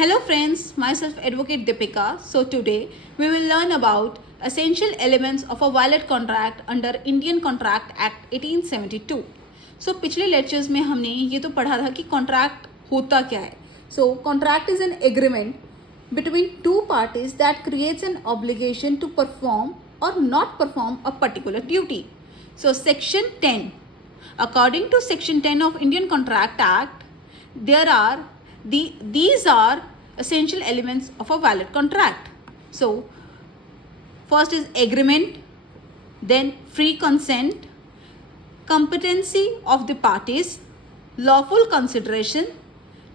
Hello friends, myself Advocate Deepika. So today we will learn about essential elements of a valid contract under Indian Contract Act 1872. So पिछले lectures में हमने ये तो पढ़ा था कि कॉन्ट्रैक्ट होता क्या है. So contract is an agreement between two parties that creates an obligation to perform or not perform a particular duty. So section 10. According to section 10 of Indian Contract Act, these are essential elements of a valid contract. So first is agreement, then free consent, competency of the parties, lawful consideration,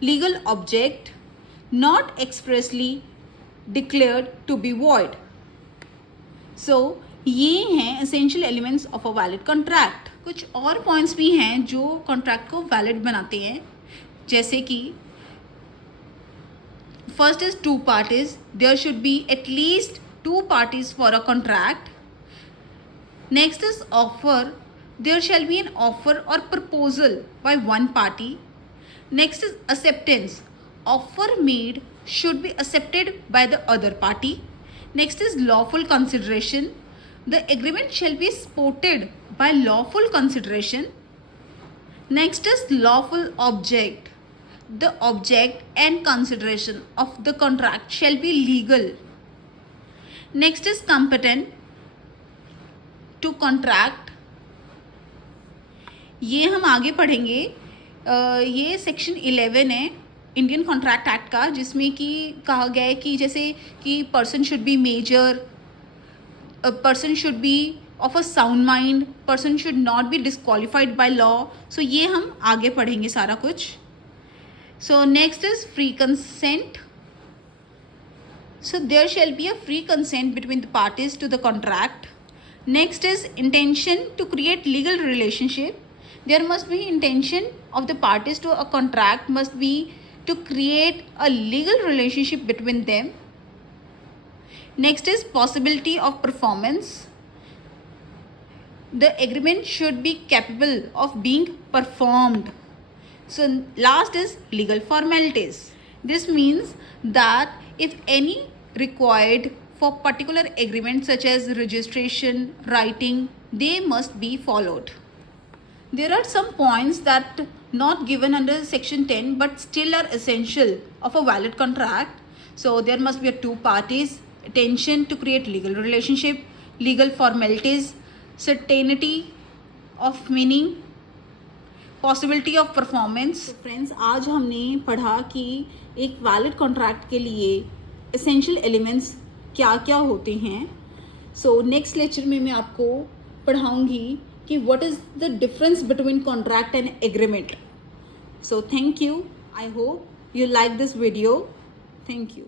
legal object, not expressly declared to be void. So ये हैं essential elements of a valid contract. कुछ और points भी हैं जो contract को valid बनाते हैं, जैसे कि first is two parties. There should be at least two parties for a contract. Next is offer. There shall be an offer or proposal by one party. Next is acceptance. Offer made should be accepted by the other party. Next is lawful consideration. The agreement shall be supported by lawful consideration. Next is lawful object. The object and consideration of the contract shall be legal. Next is competent to contract. ये हम आगे पढ़ेंगे. ये section 11 है Indian contract act का, जिसमें कि कहा गया है कि जैसे कि person should be major, person should be of a sound mind, person should not be disqualified by law. So ये हम आगे पढ़ेंगे सारा कुछ. So next is free consent. So there shall be a free consent between the parties to the contract. Next is intention to create legal relationship. There must be intention of the parties to a contract must be to create a legal relationship between them. Next is possibility of performance. The agreement should be capable of being performed. So last is legal formalities. This means that if any required for particular agreement such as registration, writing, they must be followed. There are some points that not given under section 10 but still are essential of a valid contract. So there must be two parties, intention to create legal relationship, legal formalities, certainty of meaning, possibility of performance. Friends, आज हमने पढ़ा कि एक valid contract के लिए essential elements क्या क्या होते हैं. सो नेक्स्ट लेक्चर में मैं आपको पढ़ाऊंगी कि what is the difference between contract and agreement. So thank you. I hope you like this video. Thank you.